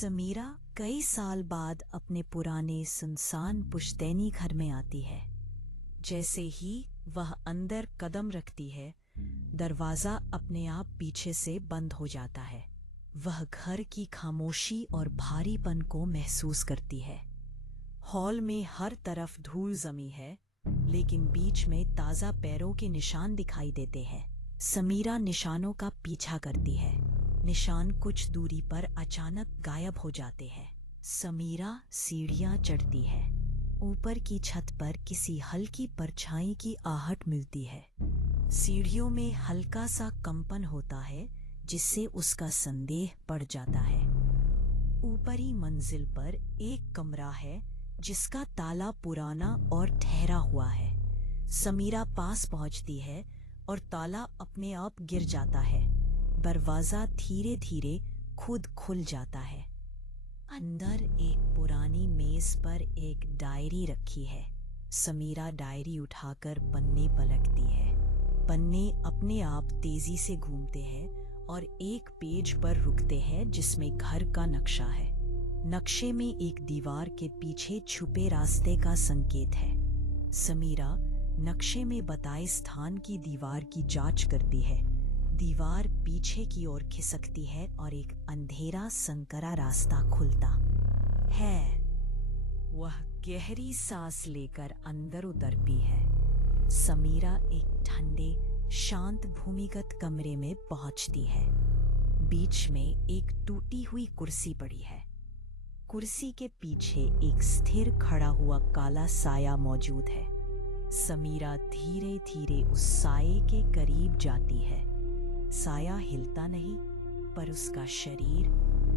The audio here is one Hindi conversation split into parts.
समीरा कई साल बाद अपने पुराने सुनसान पुश्तैनी घर में आती है। जैसे ही वह अंदर कदम रखती है, दरवाजा अपने आप पीछे से बंद हो जाता है। वह घर की खामोशी और भारीपन को महसूस करती है। हॉल में हर तरफ धूल जमी है, लेकिन बीच में ताज़ा पैरों के निशान दिखाई देते हैं। समीरा निशानों का पीछा करती है। निशान कुछ दूरी पर अचानक गायब हो जाते हैं। समीरा सीढ़ियां चढ़ती है। ऊपर की छत पर किसी हल्की परछाई की आहट मिलती है। सीढ़ियों में हल्का सा कंपन होता है, जिससे उसका संदेह बढ़ जाता है। ऊपरी मंजिल पर एक कमरा है, जिसका ताला पुराना और ठहरा हुआ है। समीरा पास पहुंचती है और ताला अपने आप गिर जाता है। दरवाजा धीरे धीरे खुद खुल जाता है। अंदर एक पुरानी मेज पर एक डायरी रखी है। समीरा डायरी उठाकर पन्ने पलटती है। पन्ने अपने आप तेजी से घूमते हैं और एक पेज पर रुकते हैं जिसमें घर का नक्शा है। नक्शे में एक दीवार के पीछे छुपे रास्ते का संकेत है। समीरा नक्शे में बताए स्थान की दीवार की जांच करती है। दीवार पीछे की ओर खिसकती है और एक अंधेरा संकरा रास्ता खुलता है। वह गहरी सांस लेकर अंदर उतरती है। समीरा एक ठंडे, शांत भूमिगत कमरे में पहुंचती है। बीच में एक टूटी हुई कुर्सी पड़ी है। कुर्सी के पीछे एक स्थिर खड़ा हुआ काला साया मौजूद है। समीरा धीरे धीरे उस साये के करीब जाती है। साया हिलता नहीं, पर उसका शरीर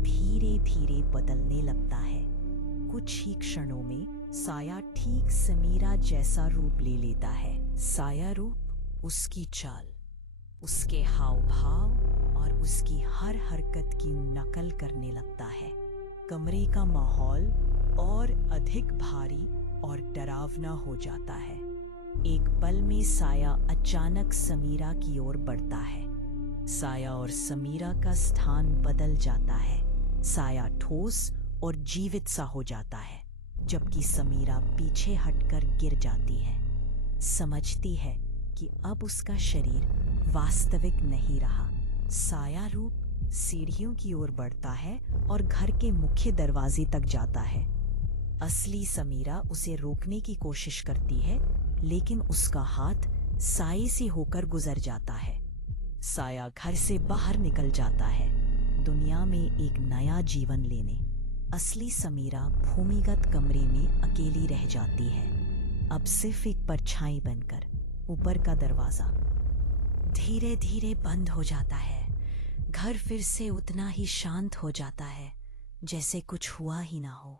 धीरे धीरे बदलने लगता है। कुछ ही क्षणों में साया ठीक समीरा जैसा रूप ले लेता है। साया रूप उसकी चाल, उसके हाव भाव और उसकी हर हरकत की नकल करने लगता है। कमरे का माहौल और अधिक भारी और डरावना हो जाता है। एक पल में साया अचानक समीरा की ओर बढ़ता है। साया और समीरा का स्थान बदल जाता है। साया ठोस और जीवित सा हो जाता है, जबकि समीरा पीछे हटकर गिर जाती है। समझती है कि अब उसका शरीर वास्तविक नहीं रहा। साया रूप सीढ़ियों की ओर बढ़ता है और घर के मुख्य दरवाजे तक जाता है। असली समीरा उसे रोकने की कोशिश करती है, लेकिन उसका हाथ साये से होकर गुजर जाता है। साया घर से बाहर निकल जाता है, दुनिया में एक नया जीवन लेने। असली समीरा भूमिगत कमरे में अकेली रह जाती है, अब सिर्फ एक परछाई बनकर। ऊपर का दरवाजा धीरे धीरे बंद हो जाता है। घर फिर से उतना ही शांत हो जाता है, जैसे कुछ हुआ ही ना हो।